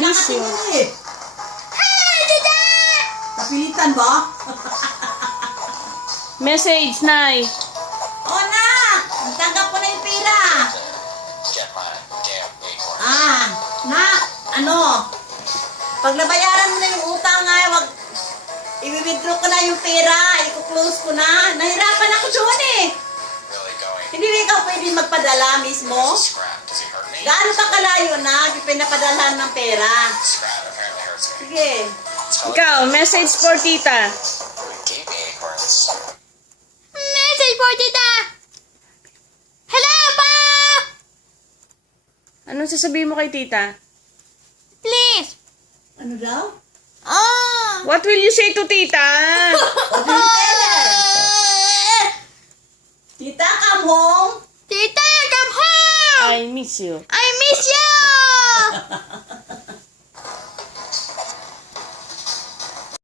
miss you. Hi, Tita! Kapilitan ba? Message, Nay. Oh, na! Tanggap ko na yung pera. Na, ano? Pag nabayaran mo na yung utang nga, i-withdraw ko na yung pera, i-close ko na. Nahirapan ako doon eh. Hindi na ikaw pwede magpadala mismo? Gaano ka kalayo na, di pinapadalhan ng pera? Sige. Ikaw, message for tita. Message for Tita! Hello, Pa! Anong sasabihin mo kay tita? Please! Ano daw? Oh! What will you say to tita? What do you tell her? Tita, come home. Tita, come home! I miss you. I miss you!